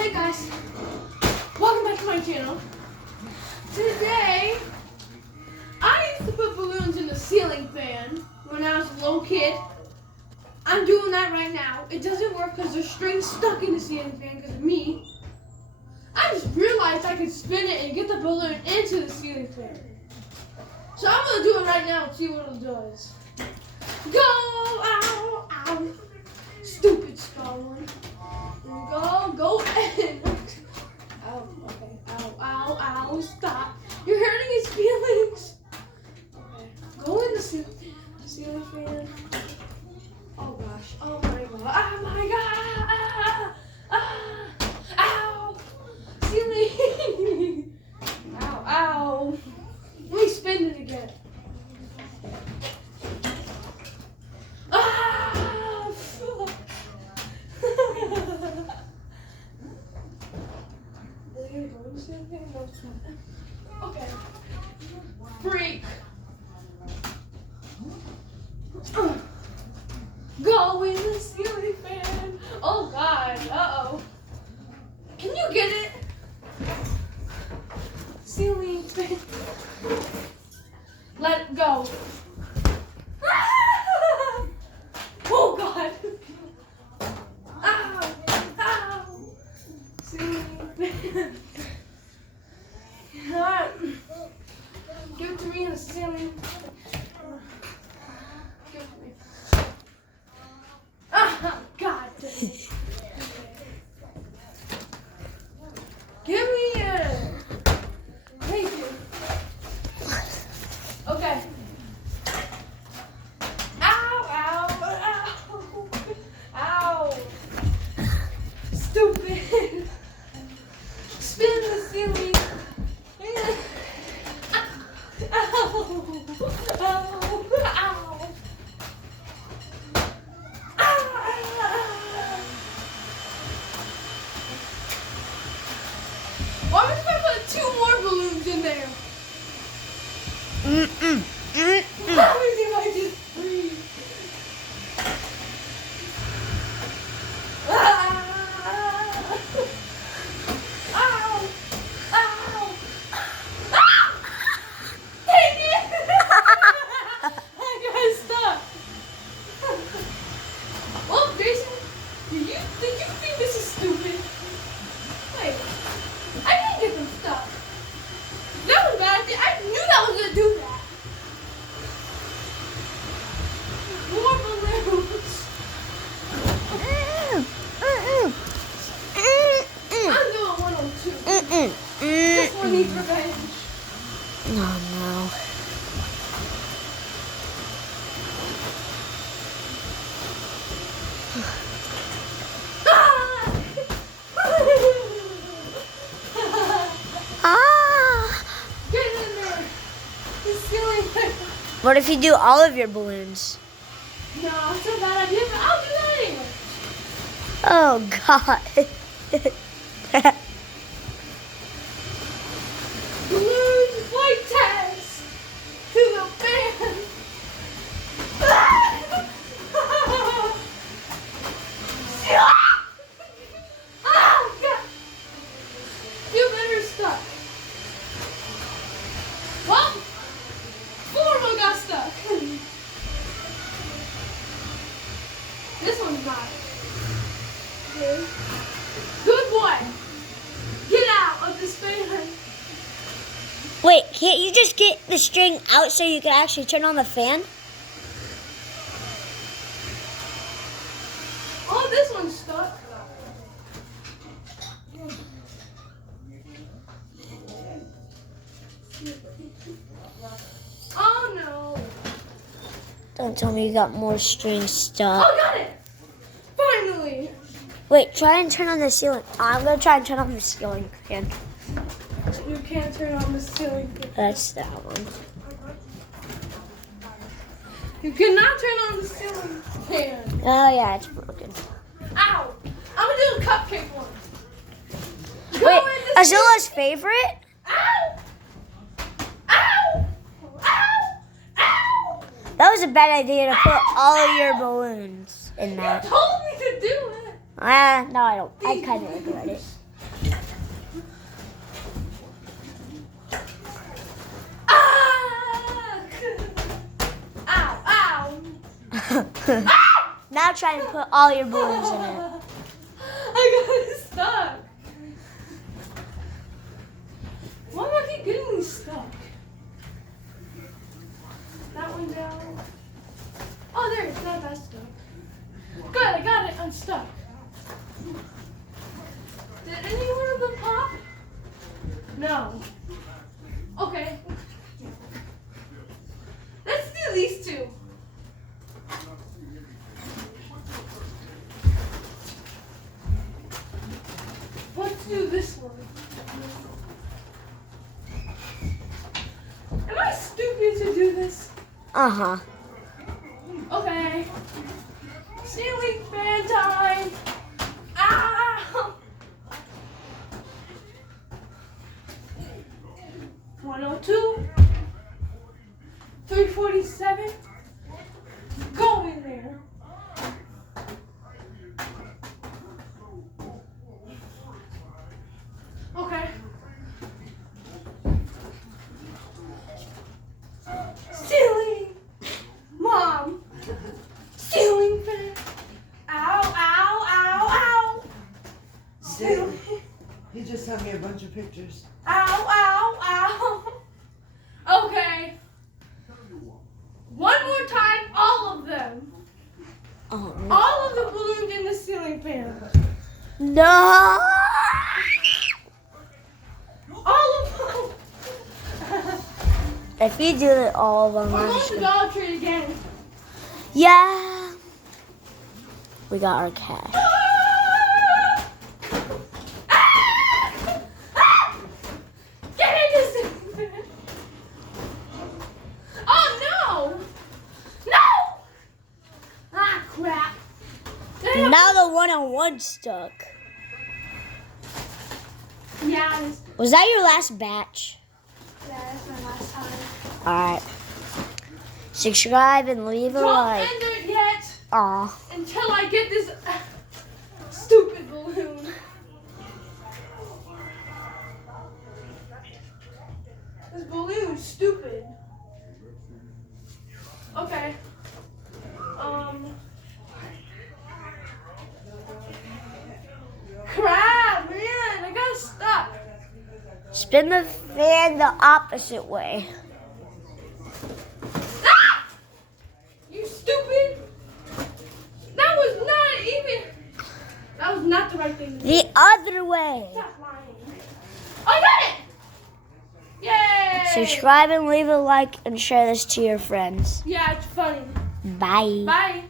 Hey guys, welcome back to my channel. Today, I used to put balloons in the ceiling fan when I was a little kid. I'm doing that right now. It doesn't work because there's strings stuck in the ceiling fan because of me. I just realized I could spin it and get the balloon into the ceiling fan. So I'm going to do it right now and see what it does. Go! Ow! Ow! Stupid skull one. Go in. Ow, okay. Ow, ow, ow, stop. You're hurting his feelings. Okay. Go in the ceiling fan. Oh gosh. Oh my god. Oh my god. Ow. Ceiling. Ow, ow. Let me spin it again. Okay. Freak. Go in the ceiling fan. Oh God. Uh-oh. Can you get it? Ceiling fan. Let it go. Oh God. Ow. Ow. Ceiling fan. Give it to me in the ceiling. Give it to me. God dang it. Give me it. Thank you. Okay. Ow, ow, ow. Ow. Stupid. Spin the ceiling. Why would I put 2 more balloons in there? How many did I just breathe? Ow! Ow! Dang it! I got stuck. Well, Jason, do you think this is stupid? Wait, I didn't get them stuck. That was bad. I knew that was gonna do that. More balloons. I'm doing 102. This one needs revenge. Oh no. Ah! Get in there. The ceiling fan. What if you do all of your balloons? No, it's a bad idea, but I'll do that anyway. Oh God. Balloon flight test to the fan. Oh, God. You better stuck. Well, 4 of them got stuck. This one's not. Good boy. Get out of this fan. Wait, can't you just get the string out so you can actually turn on the fan? Oh, this one's stuck. Oh no. Don't tell me you got more strings stuck. Oh, got it. Finally. Wait, try and turn on the ceiling. I'm gonna try and turn on the ceiling fan. You can't turn on the ceiling fan. That's that one. You cannot turn on the ceiling fan. Oh yeah, it's broken. Ow. I'm gonna do a cupcake one. Go Wait, in the Azila's favorite? Ow. Ow. Ow. Ow. That was a bad idea to put all of your balloons in You that. told me to do it. No, I don't. I kind of regret it. Now try and put all your balloons in it. I got stuck. Why do I keep getting these stuck? That one down. Oh, there it is. Now that's stuck. Good, I got it unstuck. Did any one of them pop? No. Okay. Let's do these two. Let's do this one. Am I stupid to do this? Uh-huh. Okay. Ceiling fan time. Ow! 102. 347. Go in there. Okay. Ceiling. Mom. Ceiling fan. Ow, ow, ow, ow. Ceiling. He just sent me a bunch of pictures. Ow, ow, ow. Okay. One more time, all of them. Oh, All of the balloons in the ceiling fan. no. All of them. If you do it all of them, We're I'm going just to gonna- Dollar Tree again. yeah. We got our cat. Get in the ceiling fan. Oh, no. No. Ah, crap. Damn. Now the one-on-one stuck. Yeah, Was that your last batch? that's my last time. Alright. Subscribe and leave a Don't like. end it yet Aw. until I get this stupid balloon. This balloon's stupid. Okay. Crap, man, I got stuck. Spin the fan the opposite way. Ah! You stupid. That was not even. That was not the right thing to do. The other way. Stop lying. I got it! Yay! Subscribe and leave a like and share this to your friends. Yeah, it's funny. Bye. Bye.